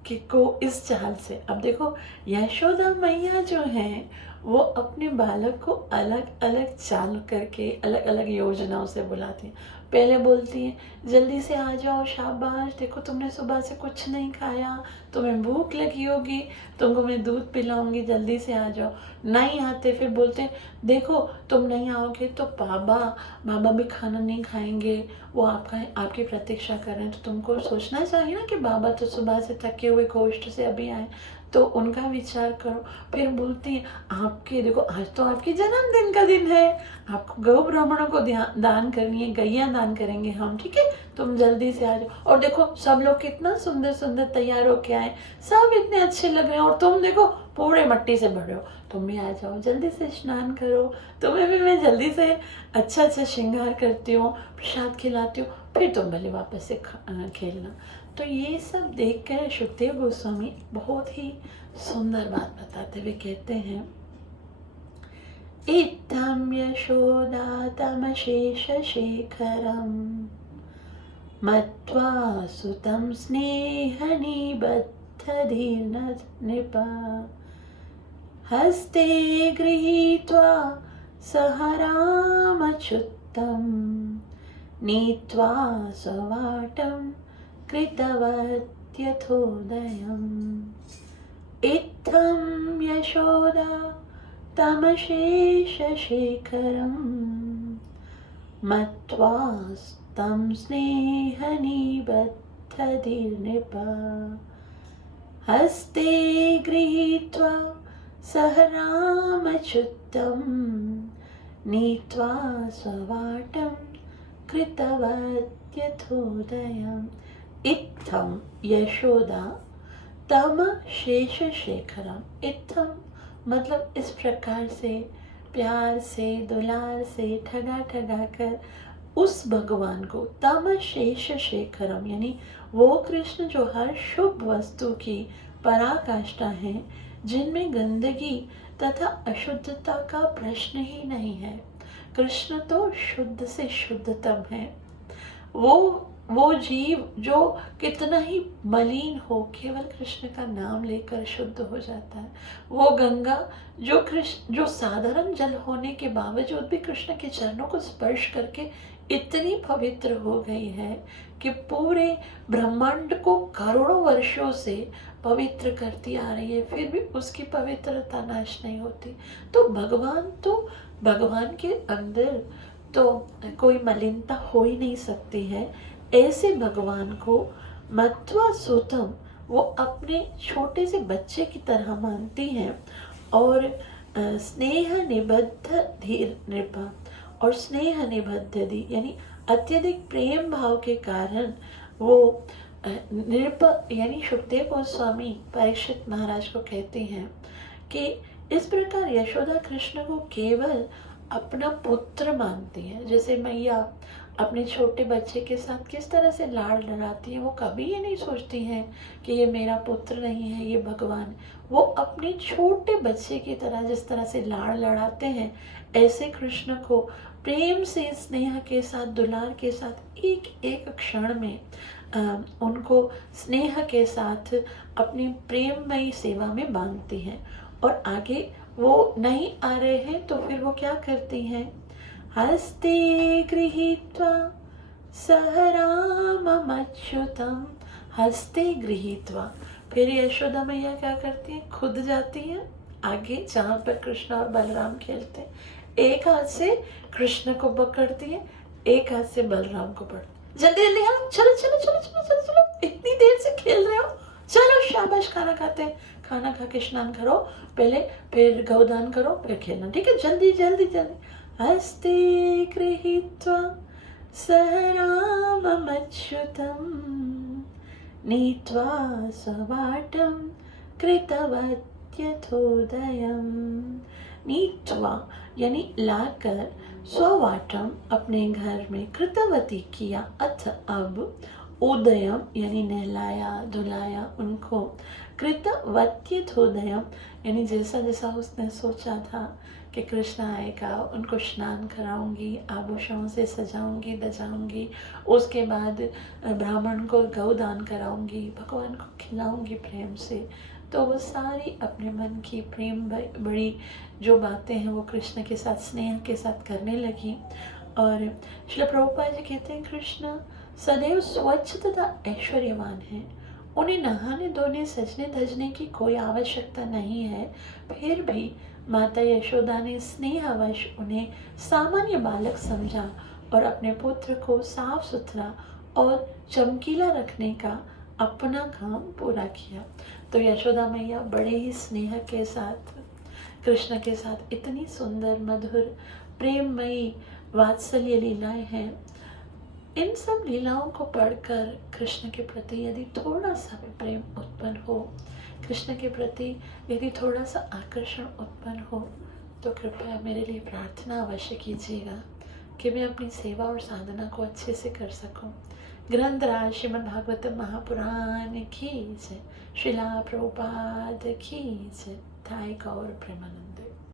कि को इस चाल से, अब देखो यशोदा मैया जो हैं वो अपने बालक को अलग अलग चाल करके अलग अलग योजनाओं से बुलाती हैं। पहले बोलती हैं जल्दी से आ जाओ, शाबाश, देखो तुमने सुबह से कुछ नहीं खाया, तुम्हें भूख लगी होगी, तुमको मैं दूध पिलाऊंगी, जल्दी से आ जाओ। नहीं आते फिर बोलते हैं देखो तुम नहीं आओगे तो बाबा भी खाना नहीं खाएंगे, वो आपकी प्रतीक्षा कर रहे हैं। तो तुमको सोचना चाहिए ना कि बाबा तो सुबह से थके हुए गोष्ठ से अभी आए, तो उनका विचार करो। फिर बोलती है आपके देखो आज तो आपके जन्मदिन का दिन है, आपको गौ ब्राह्मणों को दान करनी है, गैया दान करेंगे हम, ठीक है, तुम जल्दी से आ जाओ। और देखो सब लोग कितना सुंदर सुंदर तैयार होके आए, सब इतने अच्छे लग रहे हैं, और तुम देखो पूरे मट्टी से भरे हो, तुम भी आ जाओ, जल्दी से स्नान करो, तुम्हें भी मैं जल्दी से अच्छा अच्छा श्रृंगार करती हूँ, प्रसाद खिलाती हूँ, फिर तुम भले वापस से खेलना। तो ये सब देख कर सुखदेव गोस्वामी बहुत ही सुंदर बात बताते हुए कहते हैं, इत्थं यशोदा तमशेष शेखरम मत्वा सुतं स्नेहनिबद्धधीर्न नृपा हस्ते गृहीत्वा सह रामच्युतं नीत्वा स्ववाटं कृतवत्यथोदयम्। इत्थं यशोदा तमशेषशेखरं मत्वा तं स्नेहनिबद्धधीर्नृपा हस्ते गृहीत्वा सह रामच्युतं नीत्वा स्ववाटं कृतवत्यथोदयम्। इत्थं यशोदा तम शेषशेखरम, इत्थम मतलब इस प्रकार से, प्यार से, दुलार से, ठगा ठगा कर उस भगवान को, तम शेषशेखरम यानी वो कृष्ण जो हर शुभ वस्तु की पराकाष्ठा है, जिनमें गंदगी तथा अशुद्धता का प्रश्न ही नहीं है। कृष्ण तो शुद्ध से शुद्धतम है। वो जीव जो कितना ही मलिन हो, केवल कृष्ण का नाम लेकर शुद्ध हो जाता है। वो गंगा जो साधारण जल होने के बावजूद भी कृष्ण के चरणों को स्पर्श करके इतनी पवित्र हो गई है कि पूरे ब्रह्मांड को करोड़ों वर्षों से पवित्र करती आ रही है, फिर भी उसकी पवित्रता नाश नहीं होती। तो भगवान के अंदर तो कोई मलिनता हो ही नहीं सकती है। ऐसे भगवान को मत्वा सुतम वो अपने छोटे से बच्चे की तरह मानती हैं, और स्नेह निबद्ध धीर नृपा, और स्नेह निबद्ध धी यानी अत्यधिक प्रेम भाव के कारण वो नृप यानी सुखदेव गोस्वामी परीक्षित महाराज को कहते हैं कि इस प्रकार यशोदा कृष्ण को केवल अपना पुत्र मानती है। जैसे मैया अपने छोटे बच्चे के साथ किस तरह से लाड़ लड़ाती है, वो कभी ये नहीं सोचती हैं कि ये मेरा पुत्र नहीं है, ये भगवान। वो अपने छोटे बच्चे की तरह जिस तरह से लाड़ लड़ाते हैं, ऐसे कृष्ण को प्रेम से, स्नेह के साथ, दुलार के साथ एक एक क्षण में उनको स्नेह के साथ अपनी प्रेममयी सेवा में बांधती हैं। और आगे वो नहीं आ रहे हैं तो फिर वो क्या करती हैं, हस्ते गृहीत्वा सह राममच्युतं, हस्ते गृहीत्वा, फिर यशोदा मैया क्या करती है, खुद जाती है आगे जहाँ पर कृष्ण और बलराम खेलते हैं, एक हाथ से कृष्ण को पकड़ती है, एक हाथ से बलराम को पकड़ती, जल्दी जल्दी हाँ चलो चलो चलो चलो चलो चलो, इतनी देर से खेल रहे हो, चलो शाबाश, खाना खाते हैं, खाना खा के स्नान करो पहले, फिर गौदान करो, फिर खेलना, ठीक है, जल्दी जल्दी जल्दी। हस्ते गृहीत्वा सह राममच्युतं नीत्वा स्ववाटं कृतवत्यथोदयम्। नीत्वा यानी लाकर, स्ववाटम अपने घर में, कृतवती किया, अथ अब, उदयम यानी नहलाया धुलाया उनको, कृतवत्यथोदयम यानी जैसा जैसा उसने सोचा था कि कृष्ण आएगा, उनको स्नान कराऊंगी, आभूषणों से सजाऊंगी दजाऊंगी, उसके बाद ब्राह्मण को गौदान कराऊंगी, भगवान को खिलाऊंगी प्रेम से, तो वो सारी अपने मन की प्रेम बड़ी जो बातें हैं वो कृष्ण के साथ स्नेह के साथ करने लगी। और श्रील प्रभुपाद जी कहते हैं कृष्ण सदैव स्वच्छ तथा ऐश्वर्यवान है, उन्हें नहाने धोने सजने धजने की कोई आवश्यकता नहीं है, फिर भी माता यशोदा ने स्नेहवश उन्हें सामान्य बालक समझा और अपने पुत्र को साफ सुथरा और चमकीला रखने का अपना काम पूरा किया। तो यशोदा मैया बड़े ही स्नेह के साथ कृष्ण के साथ इतनी सुंदर मधुर प्रेममयी वात्सल्य लीलाएं हैं। इन सब लीलाओं को पढ़कर कृष्ण के प्रति यदि थोड़ा सा भी प्रेम उत्पन्न हो, कृष्ण के प्रति यदि थोड़ा सा आकर्षण उत्पन्न हो, तो कृपया मेरे लिए प्रार्थना अवश्य कीजिएगा कि मैं अपनी सेवा और साधना को अच्छे से कर सकूं। ग्रंथराज श्रीमद् भागवतम महापुराण की जय। श्रीला प्रभुपाद की जय। थाय गौर प्रेमानंद।